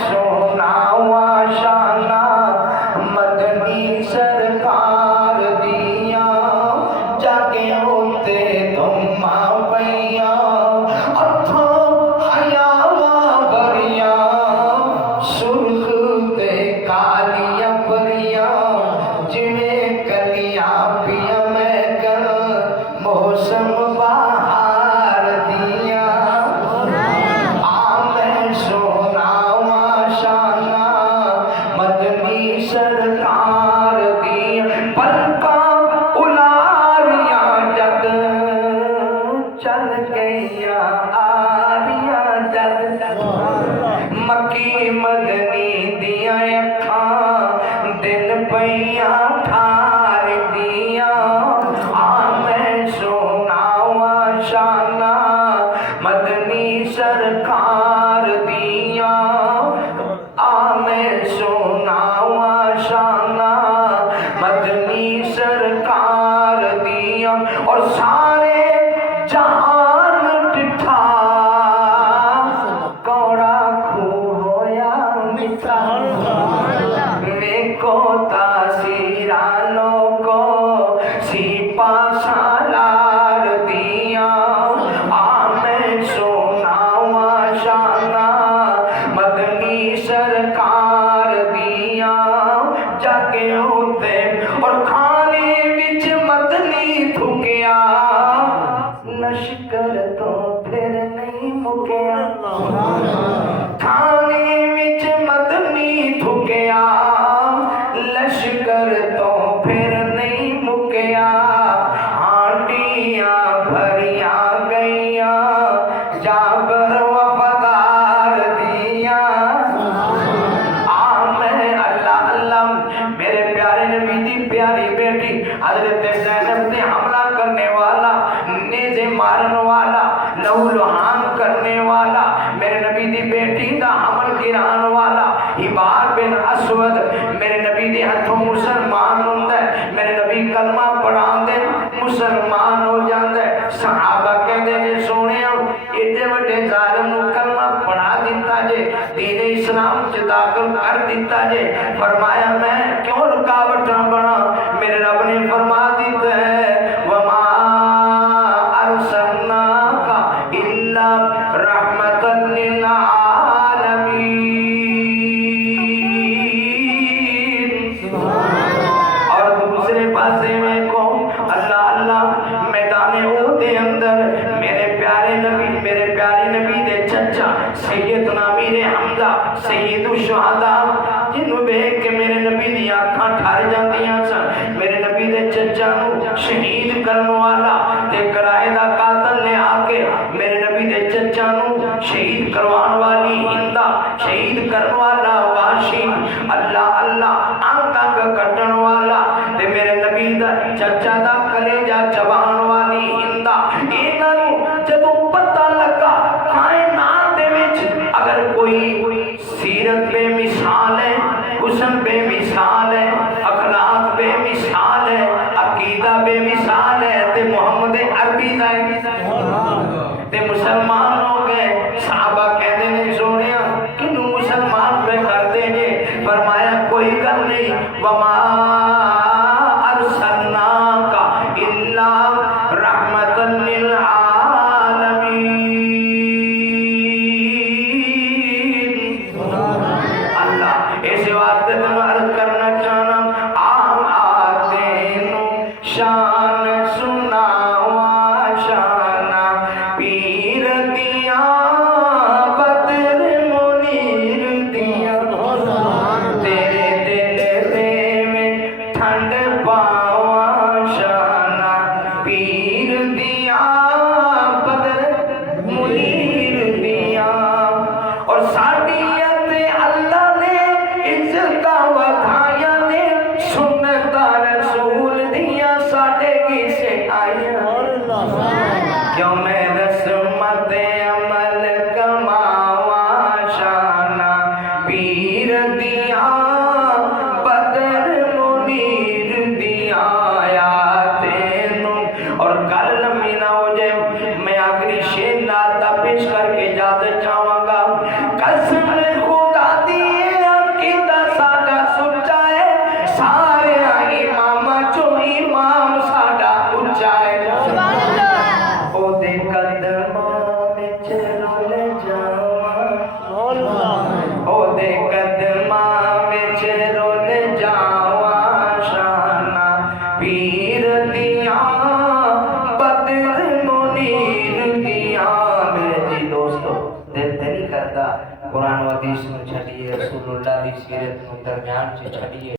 سونا واشانا مدنی سرکار دیا جاگے ہوتے تم پیا اتھوں حیاواں بھریاں سرخ تے کالیاں پریاں جویں کلیاں پیا میں کر موسم بہار دیا آمیں سونا واشانا مدنی سرکار دیا پلکاں الاریاں جد چل گئیاں آریاں جد مکی مدنی دیا اکھاں دن پیاں ٹھار دیا آمیں سونا واشانا مدنی سرکار دیا آمیں سونا واشانا مدنی سرکار دیا اور سارے جہان ڈٹھا کوڑا کھو ہویا مٹھا نیکو تاثیرانوں کو سیپا سالار دیا آمیں سونا واشانا مدنی سرکار دیا جاگے ہوتے اور کھانے وچ مدنی تھکیا لشکر تو پھر نہیں مکیا کھانے وچ مدنی تھکیا لشکر تو پھر نہیں مکیا ہانڈیاں بھریاں گئیاں جابر وفادار دیا آمیں اللہ اللہ میرے پیارے نبی دی پیاری بیٹی حضرت زینب نے حملہ کرنے والا نیزے مارن والا لہو لہان کرنے والا میرے نبی دی بیٹی دا حمل گران والا حبار بن اسود میرے نبی دی ہتھوں مسلمان ہوندے میرے نبی کلمہ پڑھان دے مسلمان ہو جاندے صحابہ کہندے جے سونیا ایڈے وڈے ظالم نو کلمہ پڑھا دیتا جے دین اسلام چ داخل کر دیتا جے فرمایا میں کیوں رکاوٹاں بنا میرے رب نے فرما دیتا ہے وما ارسلناک الا رحمتا للعالمین اور دوسرے پاسے میں کو اللہ اللہ میدان احد دے اندر میرے پیارے نبی دے چچا سیدنا امیر حمزہ سید الشہداء جنوں دیکھ کے میرے نبی دی آنکھاں ٹھر جاندیاں سن میرے نبی دے چچا نو شہید کرن والا تے کرائے دا قاتل نے آ کے میرے نبی دے چچا نو شہید کروان والی ہندا شہید کرن والا واشی اللہ اللہ آنکھاں کا کٹن والا تے میرے نبی دا چچا دا کلیجہ چبان والی ہندا انہاں نو جدوں پتہ لگا کائنات دے وچ اگر کوئی سیرت بے مثال ہے حسن بے مثال ہے اخلاق بے مثال ہے عقیدہ بے مثال ہے تے محمد عربی دا تے مسلمان ہو گئے صحابہ کہتے ہیں سونیا کنوں مسلمان پہ کر دیں گے فرمایا کوئی گل نہیں وما ارسلناک الا رحمتا للعالمین اللہ ایسے واسطے میں عرض کرنا چاہنا عام آتے نو شان سنا واشانا پیر دیا بدر منیر دیا تیرے دل دے میں ٹھنڈ پاواں شانا پیر دیا بدر منیر دیا اور ساڈیاں تے اللہ نے عزت ودھایا نے سنت رسول دیا ساڈے کی سے آیا کیوں میں رسمت عمل کماواں شانا پیر دیا بدر منیر دیا یا تینوں اور گل لمبی نہ ہو جائے میں آخری شیر نعت پیش کر کے اجازت چاہوں گا قسم حدیث نو چھڈیے رسول اللہ دی سیرت نو درمیان چ چھڈیے